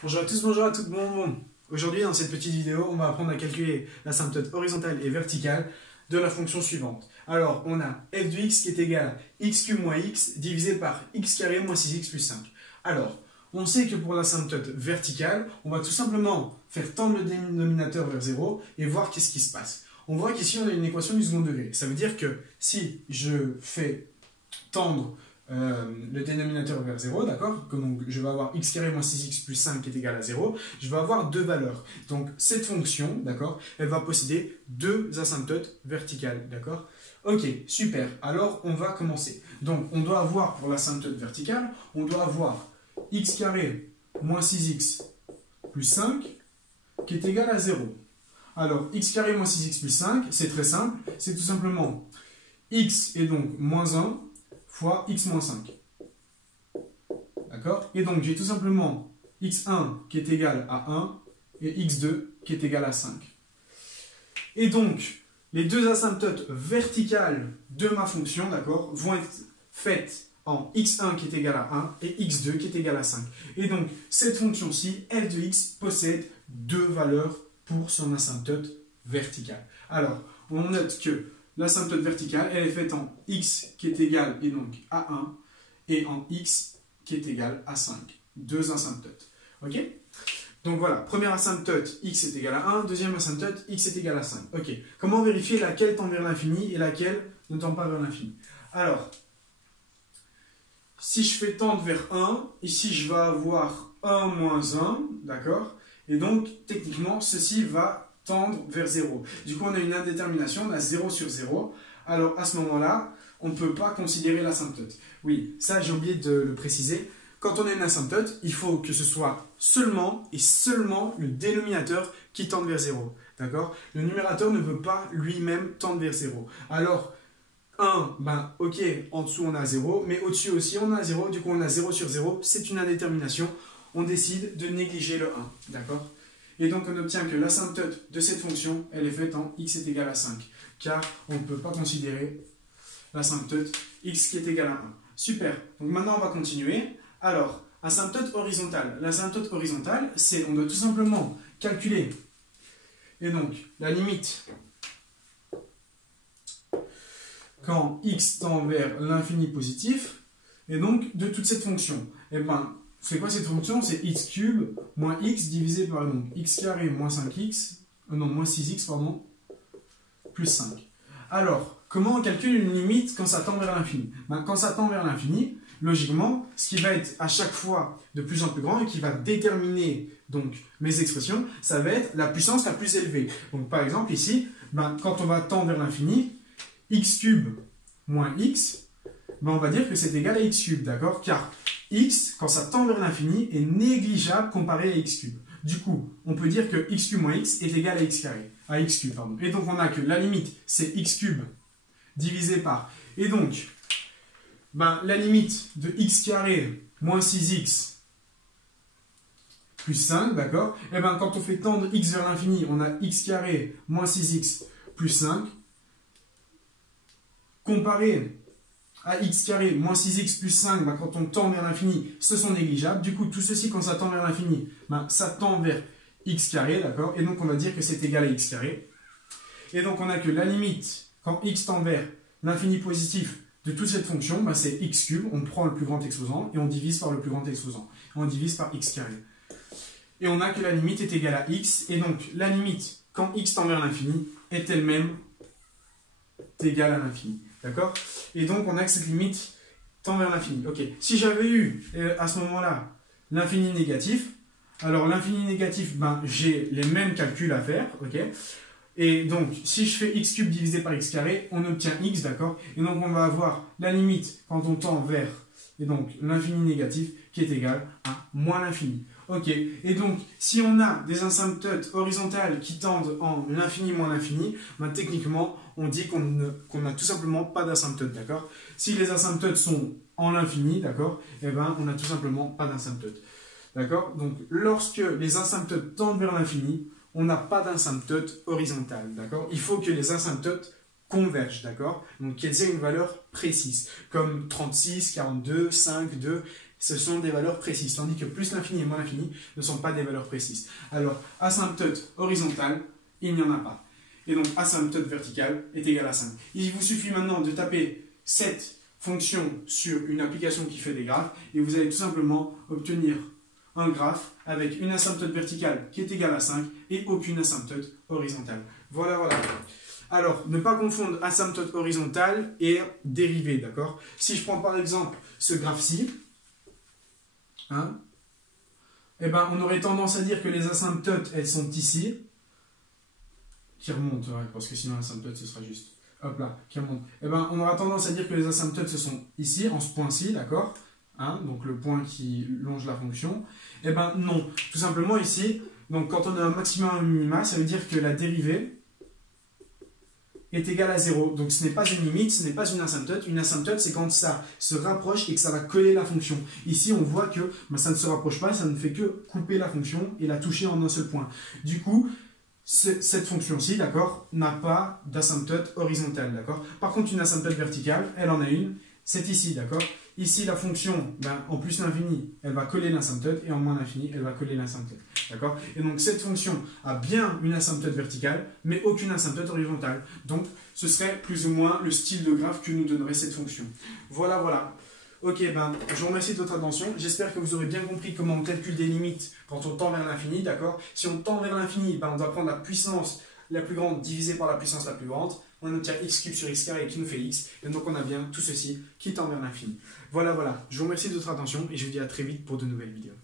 Bonjour à tous, bonjour à toutes, bon. Aujourd'hui, dans cette petite vidéo, on va apprendre à calculer l'asymptote horizontale et verticale de la fonction suivante. Alors, on a f de x qui est égal à x cube moins x divisé par x carré moins 6x plus 5. Alors, on sait que pour l'asymptote verticale, on va tout simplement faire tendre le dénominateur vers 0 et voir qu'est-ce qui se passe. On voit qu'ici, on a une équation du second degré. Ça veut dire que si je fais tendre le dénominateur vers 0, d'accord? Donc je vais avoir x carré moins 6x plus 5 qui est égal à 0. Je vais avoir deux valeurs. Donc cette fonction, d'accord, elle va posséder deux asymptotes verticales, d'accord? Ok, super. Alors on va commencer. Donc on doit avoir pour l'asymptote verticale, on doit avoir x carré moins 6x plus 5 qui est égal à 0. Alors x carré moins 6x plus 5, c'est très simple. C'est tout simplement x est donc moins 1 fois x moins 5. D'accord? Et donc, j'ai tout simplement x1 qui est égal à 1 et x2 qui est égal à 5. Et donc, les deux asymptotes verticales de ma fonction, d'accord, vont être faites en x1 qui est égal à 1 et x2 qui est égal à 5. Et donc, cette fonction-ci, f de x, possède deux valeurs pour son asymptote verticale. Alors, on note que l'asymptote verticale, elle est faite en x qui est égal et donc à 1 et en x qui est égal à 5. Deux asymptotes. Ok? Donc voilà, première asymptote, x est égal à 1. Deuxième asymptote, x est égal à 5. Ok. Comment vérifier laquelle tend vers l'infini et laquelle ne tend pas vers l'infini? Alors, si je fais tendre vers 1, ici je vais avoir 1 moins 1, d'accord? Et donc, techniquement, ceci va tendre vers 0. Du coup, on a une indétermination, on a 0 sur 0. Alors, à ce moment-là, on ne peut pas considérer l'asymptote. Oui, ça, j'ai oublié de le préciser. Quand on a une asymptote, il faut que ce soit seulement et seulement le dénominateur qui tende vers 0. D'accord? Le numérateur ne peut pas lui-même tendre vers 0. Alors, 1, ben, ok, en dessous, on a 0, mais au-dessus aussi, on a 0. Du coup, on a 0 sur 0. C'est une indétermination. On décide de négliger le 1. D'accord? Et donc, on obtient que l'asymptote de cette fonction, elle est faite en x est égal à 5. Car on ne peut pas considérer l'asymptote x qui est égal à 1. Super. Donc maintenant, on va continuer. Alors, asymptote horizontale. L'asymptote horizontale, c'est, on doit tout simplement calculer. Et donc, la limite quand x tend vers l'infini positif, et donc de toute cette fonction. Et ben, c'est quoi cette fonction? C'est x cube moins x divisé par donc, x carré moins 5x, moins 6x, pardon, plus 5. Alors, comment on calcule une limite quand ça tend vers l'infini? Ben, quand ça tend vers l'infini, logiquement, ce qui va être à chaque fois de plus en plus grand et qui va déterminer donc, mes expressions, ça va être la puissance la plus élevée. Donc par exemple ici, ben, quand on va tendre vers l'infini, x cube moins x, ben, on va dire que c'est égal à x cube, d'accord? Car x, quand ça tend vers l'infini, est négligeable comparé à x cube. Du coup, on peut dire que x cube moins x est égal à x carré, à x cube, pardon. Et donc, on a que la limite, c'est x cube divisé par. Et donc, ben, la limite de x carré moins 6x plus 5, d'accord? Et ben, quand on fait tendre x vers l'infini, on a x carré moins 6x plus 5. Comparé à x carré moins 6x plus 5, ben, quand on tend vers l'infini, ce sont négligeables. Du coup, tout ceci, quand ça tend vers l'infini, ben, ça tend vers x carré, d'accord? Et donc, on va dire que c'est égal à x carré. Et donc, on a que la limite, quand x tend vers l'infini positif de toute cette fonction, ben, c'est x cube. On prend le plus grand exposant et on divise par le plus grand exposant. On divise par x carré. Et on a que la limite est égale à x. Et donc, la limite, quand x tend vers l'infini, est elle-même égale à l'infini. D'accord? Et donc, on a que cette limite tend vers l'infini. Ok. Si j'avais eu, à ce moment-là, l'infini négatif, alors l'infini négatif, ben, j'ai les mêmes calculs à faire. Ok? Et donc, si je fais x cube divisé par x carré, on obtient x, d'accord? Et donc, on va avoir la limite quand on tend vers, et donc, l'infini négatif qui est égal à moins l'infini. Ok, et donc, si on a des asymptotes horizontales qui tendent en l'infini moins l'infini, ben, techniquement, on dit qu'on n'a tout simplement pas d'asymptote, d'accord? Si les asymptotes sont en l'infini, d'accord, eh ben, on n'a tout simplement pas d'asymptote, d'accord? Donc, lorsque les asymptotes tendent vers l'infini, on n'a pas d'asymptote horizontale, d'accord? Il faut que les asymptotes convergent, d'accord? Donc, qu'elles aient une valeur précise, comme 36, 42, 5, 2, ce sont des valeurs précises, tandis que plus l'infini et moins l'infini ne sont pas des valeurs précises. Alors, asymptote horizontale, il n'y en a pas. Et donc, asymptote verticale est égal à 5. Il vous suffit maintenant de taper cette fonction sur une application qui fait des graphes, et vous allez tout simplement obtenir un graphe avec une asymptote verticale qui est égale à 5 et aucune asymptote horizontale. Voilà, voilà. Alors, ne pas confondre asymptote horizontale et dérivée, d'accord? Si je prends par exemple ce graphe-ci, hein, eh ben, on aurait tendance à dire que les asymptotes, elles sont ici, qui remontent, ouais, parce que sinon l'asymptote, ce sera juste, hop là, qui remonte. Eh ben, on aura tendance à dire que les asymptotes, ce sont ici, en ce point-ci, d'accord? Hein, donc le point qui longe la fonction. Eh ben non, tout simplement ici, donc quand on a un maximum et un minima, ça veut dire que la dérivée est égale à 0. Donc ce n'est pas une limite, ce n'est pas une asymptote. Une asymptote, c'est quand ça se rapproche et que ça va coller la fonction. Ici, on voit que ça ne se rapproche pas, ça ne fait que couper la fonction et la toucher en un seul point. Du coup, cette fonction-ci, d'accord, n'a pas d'asymptote horizontale, d'accord. Par contre, une asymptote verticale, elle en a une, c'est ici, d'accord. Ici, la fonction, en plus l'infini, elle va coller l'asymptote, et en moins l'infini, elle va coller l'asymptote. D'accord? Et donc, cette fonction a bien une asymptote verticale, mais aucune asymptote horizontale. Donc, ce serait plus ou moins le style de graphe que nous donnerait cette fonction. Voilà, voilà. Ok, je vous remercie de votre attention. J'espère que vous aurez bien compris comment on calcule des limites quand on tend vers l'infini, d'accord? Si on tend vers l'infini, on doit prendre la puissance la plus grande divisée par la puissance la plus grande. On obtient x cube sur x carré qui nous fait x. Et donc, on a bien tout ceci qui tend vers l'infini. Voilà, voilà. Je vous remercie de votre attention et je vous dis à très vite pour de nouvelles vidéos.